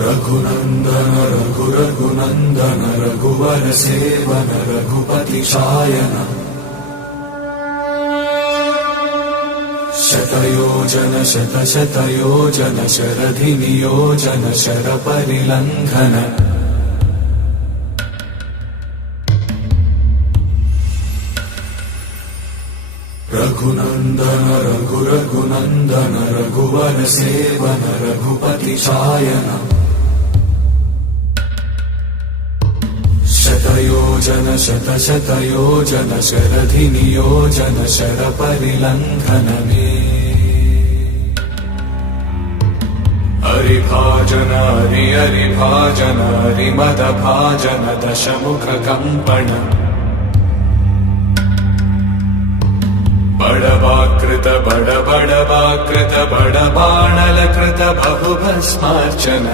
रघुनन्दन रघुनन्दन रघुवर सेवन रघुपति शायन शतयोजन शतशतयोजन शरधि नियोजन शरपरिलङ्घन रघुनन्दन रघुनन्दन रघुवर सेवन रघुपति शायन शतयोजन शतशतयोजन शरधि नियोजन शरपरिलङ्घन मे हरिभाजन हरिभाजन हरिमदभाजन दशमुख कम्पण बड़वाकृत बड़वाकृत बड़बाणलकृत बहुभस्मार्चन